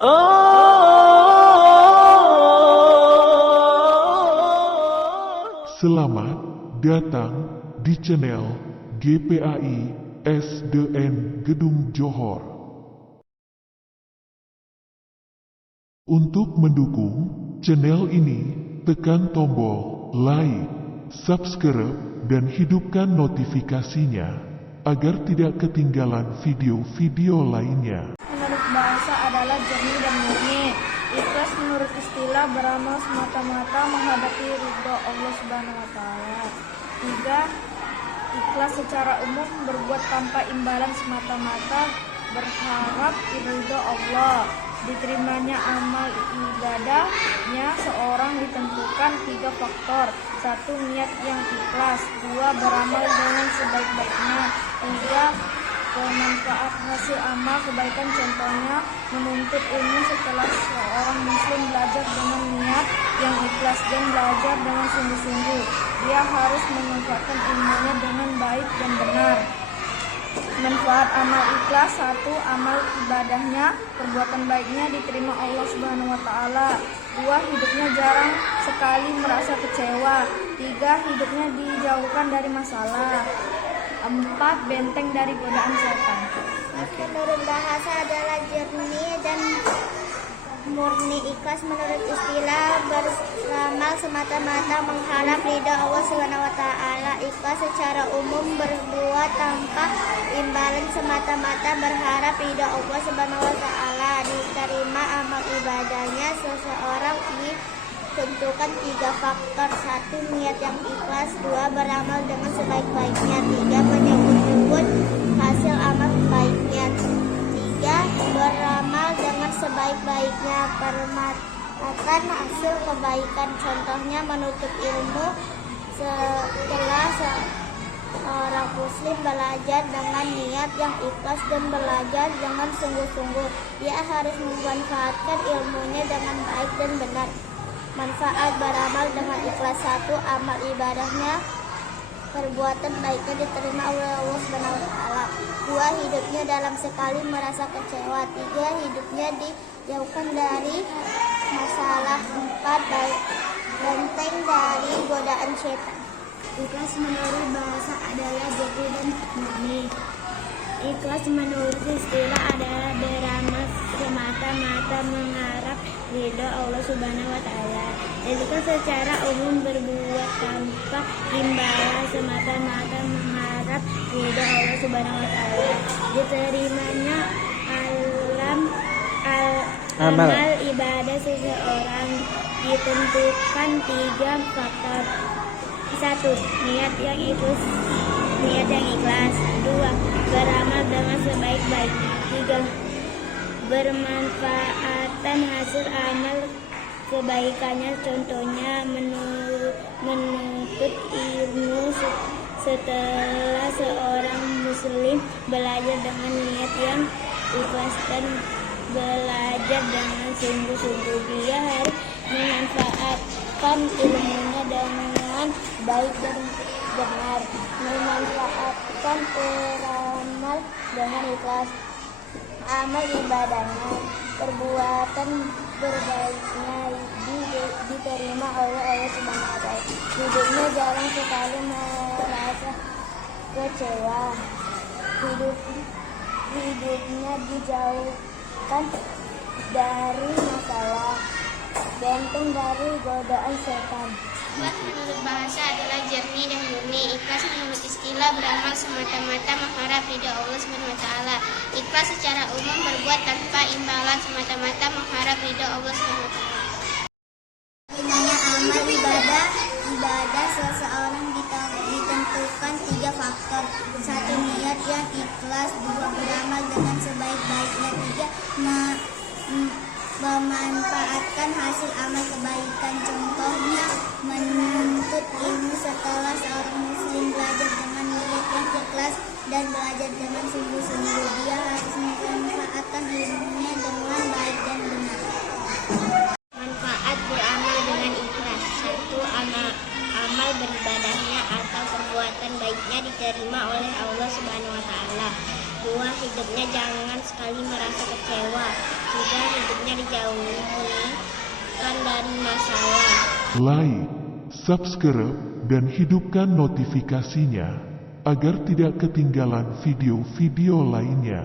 Selamat datang di channel GPAI SDN Gedung Johor. Untuk mendukung channel ini, tekan tombol like, subscribe, dan hidupkan notifikasinya agar tidak ketinggalan video-video lainnya. Menurut bahasa adalah jernih dan murni. Ikhlas menurut istilah beramal semata-mata menghadapi ridho Allah Subhanahu wa Ta'ala. 3. Ikhlas secara umum berbuat tanpa imbalan semata-mata berharap ridho Allah. Diterimanya amal ibadahnya seorang ditentukan 3 faktor. 1. Niat yang ikhlas. 2. Beramal dengan sebaik-baiknya. 3. Pemanfaat hasil amal kebaikan, contohnya menuntut ilmu. Setelah seorang muslim belajar dengan niat yang ikhlas dan belajar dengan sungguh-sungguh, dia harus memanfaatkan ilmunya dengan baik dan benar. Manfaat amal ikhlas: 1. Amal ibadahnya, perbuatan baiknya diterima Allah Subhanahu wa Ta'ala. 2. Hidupnya jarang sekali merasa kecewa. 3. Hidupnya dijauhkan dari masalah. 4. Benteng dari godaan setan. Menurut bahasa adalah jernih dan murni. Ikhlas menurut istilah beramal semata-mata mengharap ridha Allah Subhanahu wa Ta'ala. Ikhlas secara umum berbuat tanpa imbalan semata-mata berharap ridha Allah Subhanahu wa Ta'ala. Diterima amal ibadahnya seseorang ditentukan 3 faktor. 1. Niat yang ikhlas. 2. Beramal dengan sebaik-baiknya. 3. Menyebut hasil amal baiknya. 3. Beramal dengan sebaik-baiknya, permatatan hasil kebaikan, contohnya menuntut ilmu. Setelah seorang muslim belajar dengan niat yang ikhlas dan belajar dengan sungguh-sungguh, dia harus memanfaatkan ilmunya dengan baik dan benar. Manfaat beramal dengan ikhlas: 1. Amal ibadahnya, perbuatan baiknya diterima oleh Allah Subhanahu wa Ta'ala. 2. Hidupnya dalam sekali merasa kecewa. 3. Hidupnya dijauhkan dari masalah. 4. Benteng dari godaan setan. Ikhlas menurut bahasa adalah jernih dan murni. Ikhlas menurut istilah adalah beramal semata-mata mengharap ridho Allah Subhanahu wa Ta'ala. Ikhlas secara umum berbuat tanpa imbalan semata-mata mengharap ridho Allah Subhanahu wa Ta'ala. Diterimanya amal ibadah seseorang ditentukan 3 faktor. 1. Niat yang ikhlas. 2. Beramal dengan sebaik-baiknya. 3. Bermanfaatan hasil amal kebaikannya, contohnya menuntut ilmu. Setelah seorang muslim belajar dengan niat yang ikhlas dan belajar dengan sungguh-sungguh, dia harus memanfaatkan ilmunya dengan baik dan benar. Memanfaatkan beramal dengan ikhlas. Amal ibadahnya, perbuatan berbaiknya diterima oleh Allah Subhanahu wa Ta'ala. Hidupnya jarang sekali merasa kecewa. Hidupnya dijauhkan dari masalah. Benteng dari godaan setan. Menurut bahasa adalah jernih dan murni. Ikhlas menurut istilah beramal semata-mata mengharap ridha Allah Subhanahu wa Ta'ala. Ikhlas secara umum berbuat tanpa imbalan semata-mata mengharap ridha Allah Subhanahu wa Ta'ala. Gunanya amal ibadah seseorang ditentukan 3 faktor. 1. Niat yang ikhlas. 2. Beramal dengan sebaik-baiknya. 3. Memanfaatkan hasil amal kebaikan, contohnya menuntut ilmu. Setelah seorang muslim belajar dengan niat yang ikhlas dan belajar dengan sungguh-sungguh, dia harus memanfaatkan ilmunya dengan baik dan benar. Manfaat beramal dengan ikhlas: 1. Amal beribadahnya atau perbuatan baiknya diterima oleh Allah Subhanahu wa Ta'ala. 2. Hidupnya jangan sekali merasa kecewa. 3. Hidupnya semuanya dijauhkan dari masalah. Like, subscribe, dan hidupkan notifikasinya agar tidak ketinggalan video-video lainnya.